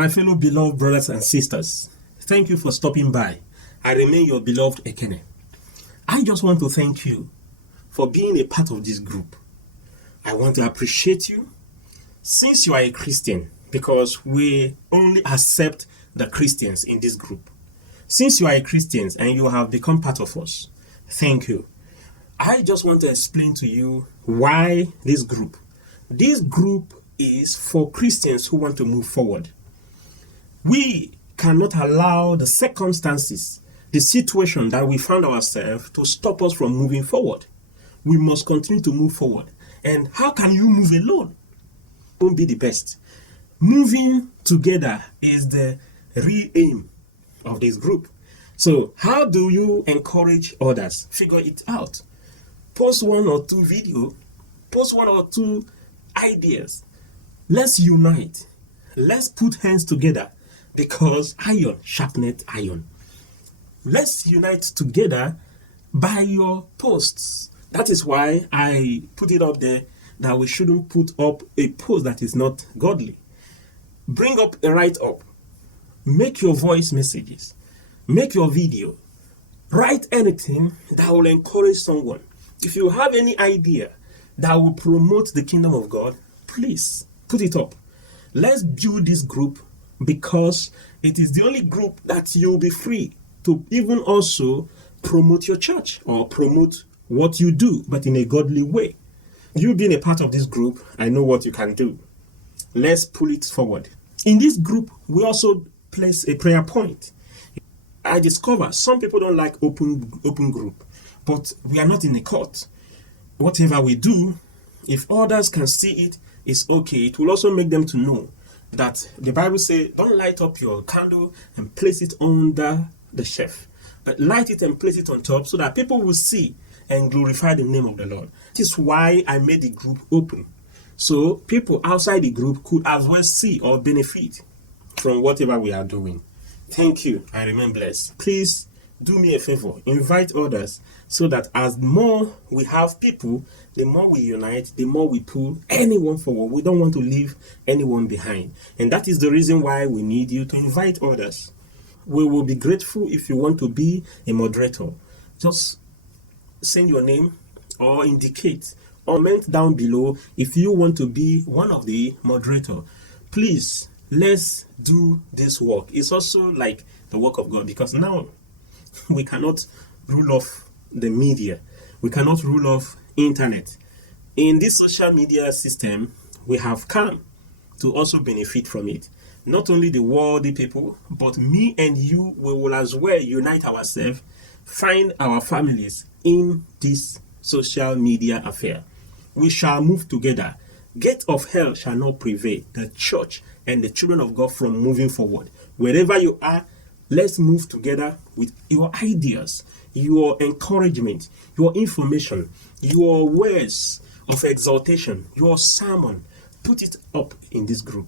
My fellow beloved brothers and sisters, thank you for stopping by. I remain your beloved Ekene. I just want to thank you for being a part of this group. I want to appreciate you since you are a Christian, because we only accept the Christians in this group. Since you are a Christian and you have become part of us, thank you. I just want to explain to you why this group. This group is for Christians who want to move forward. We cannot allow the circumstances, the situation that we found ourselves to stop us from moving forward. We must continue to move forward. And how can you move alone? Won't be the best. Moving together is the real aim of this group. So how do you encourage others? Figure it out. Post one or two videos, post one or two ideas. Let's unite. Let's put hands together, because iron sharpeneth iron. Let's unite together by your posts. That is why I put it up there that we shouldn't put up a post that is not godly. Bring up a write-up. Make your voice messages. Make your video. Write anything that will encourage someone. If you have any idea that will promote the kingdom of God, please put it up. Let's build this group, because it is the only group that you'll be free to even also promote your church or promote what you do, but in a godly way. You being a part of this group, I know what you can do. Let's pull it forward. In this group, we also place a prayer point. I discover some people don't like open group, but we are not in a court. Whatever we do, if others can see it, it's okay. It will also make them to know that the Bible says, don't light up your candle and place it under the shelf, but light it and place it on top so that people will see and glorify the name of the Lord. This is why I made the group open. So people outside the group could as well see or benefit from whatever we are doing. Thank you. I remain blessed. Please do me a favor. Invite others so that as more we have people, the more we unite, the more we pull anyone forward. We don't want to leave anyone behind. And that is the reason why we need you to invite others. We will be grateful if you want to be a moderator. Just send your name or indicate, comment down below if you want to be one of the moderators. Please, let's do this work. It's also like the work of God, because now we cannot rule off the media. We cannot rule off internet. In this social media system, we have come to also benefit from it. Not only the worldly people, but me and you, we will as well unite ourselves, find our families in this social media affair. We shall move together. Gate of hell shall not prevail the church and the children of God from moving forward. Wherever you are, let's move together with your ideas, your encouragement, your information, your words of exaltation, your sermon. Put it up in this group.